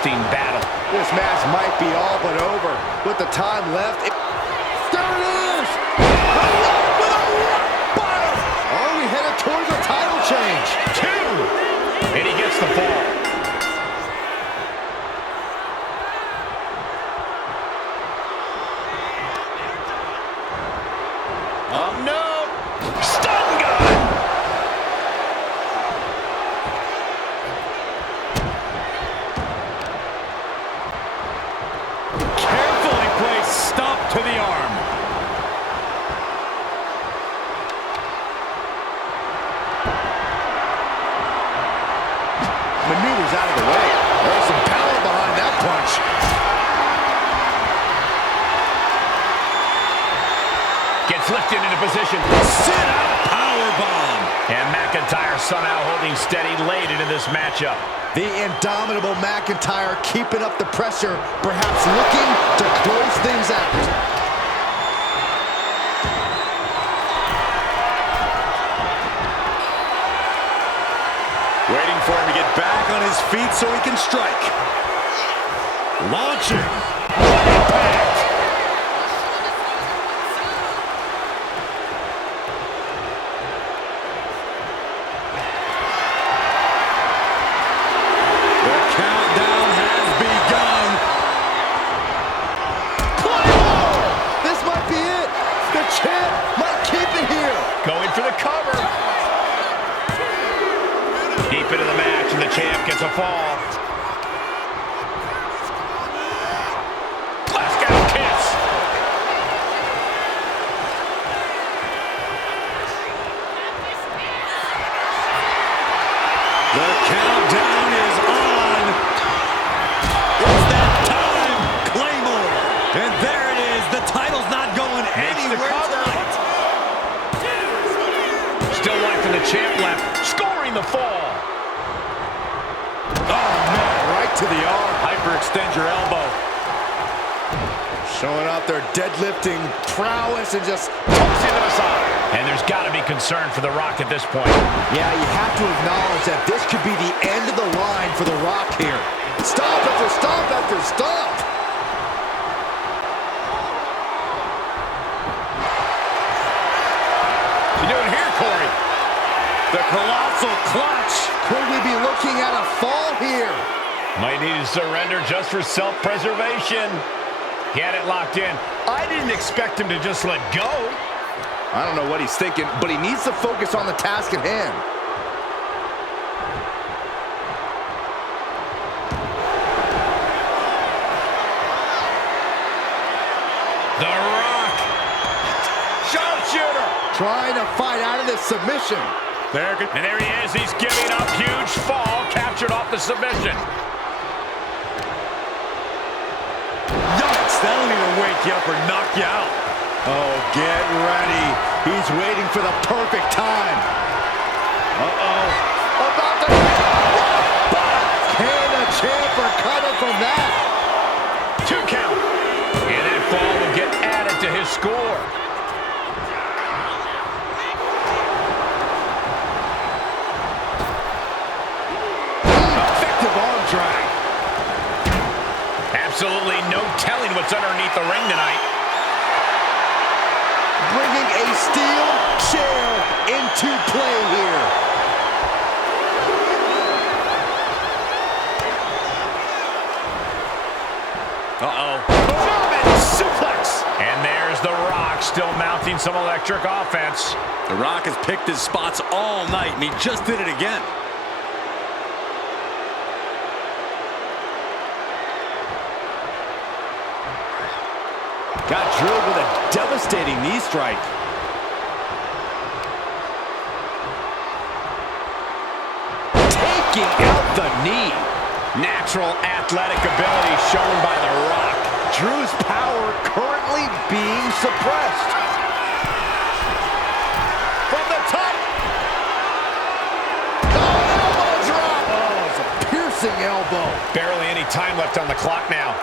interesting battle. This match might be all but over. With the time left, there it is! With a rock bottom! Are we headed towards a title change? 2! And he gets the fall. Oh, no! Stun gun! Carefully placed stomp to the arm. Maneuvers out of the way. There's some power behind that punch. Gets lifted into position. Sit-out powerbomb. And McIntyre somehow holding steady late into this matchup. The indomitable McIntyre keeping up the pressure, perhaps looking to close things out. Waiting for him to get back on his feet so he can strike. Launching. What impact! The countdown has begun. This might be it. The champ might keep it here. Going for the cover. Deep into the match, and the champ gets a fall. Glasgow kiss. The countdown is on. It's that time. Claymore. And there it is. The title's not going Makes the anywhere cover. tonight. Still life for the champ left. Scoring the fall. Oh, man, right to the arm. Hyperextend your elbow. Showing off their deadlifting prowess and just Hooks into the side. And there's got to be concern for The Rock at this point. yeah, you have to acknowledge that this could be the end of the line for The Rock here. Stomp after stomp after stomp. What you doing here, Corey? The colossal clutch. Could we be looking at a fall here? Might need to surrender just for self-preservation. He had it locked in. I didn't expect him to just let go. I don't know what he's thinking, but he needs to focus on the task at hand. The Rock. Sharpshooter. Trying to fight out of this submission. And there he is. He's giving up. Huge fall. Captured off the submission. Yikes, that'll either wake you up or knock you out. Oh, get ready. He's waiting for the perfect time. Uh-oh. About to... Can the champ recover from that? 2 count. And that fall will get added to his score. Effective arm drag. Absolutely no telling what's underneath the ring tonight. Bringing a steel chair into play here. Uh-oh. German suplex. And there's The Rock still mounting some electric offense. The Rock has picked his spots all night, and he just did it again. Got drilled with a devastating knee strike. Taking out the knee. Natural athletic ability shown by The Rock. Drew's power currently being suppressed. From the top. Oh, elbow drop. Oh, it's a piercing elbow. Barely any time left on the clock now.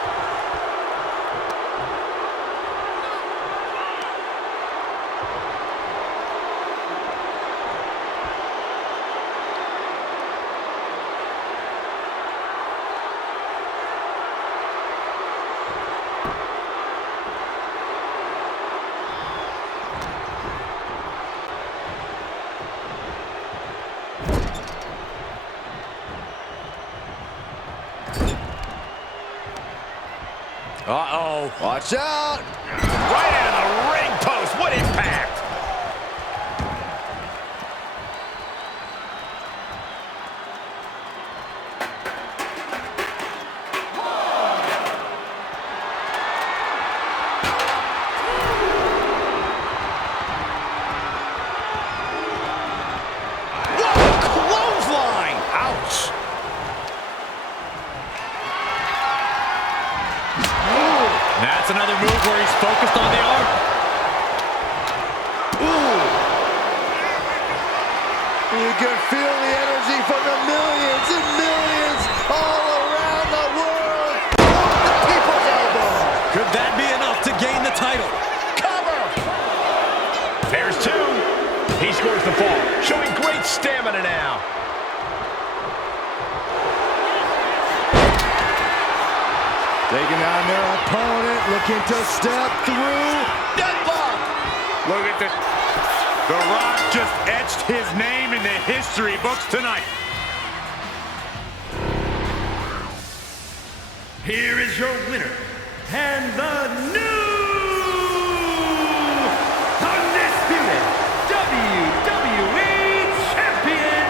Uh-oh. Watch out. Right into the ring post. What impact. That's another move where he's focused on the arm. Ooh. You can feel the energy from the millions and millions all around the world. The people's elbow. Could that be enough to gain the title? Cover. There's two. He scores the fall, showing great stamina now. Taking on their opponent, looking to step through. Deadlock. Look at this. The Rock just etched his name in the history books tonight. Here is your winner, and the new Undisputed WWE Champion,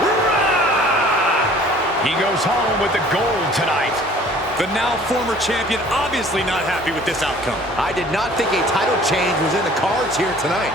The Rock! He goes home with the gold tonight. The now former champion obviously not happy with this outcome. I did not think a title change was in the cards here tonight.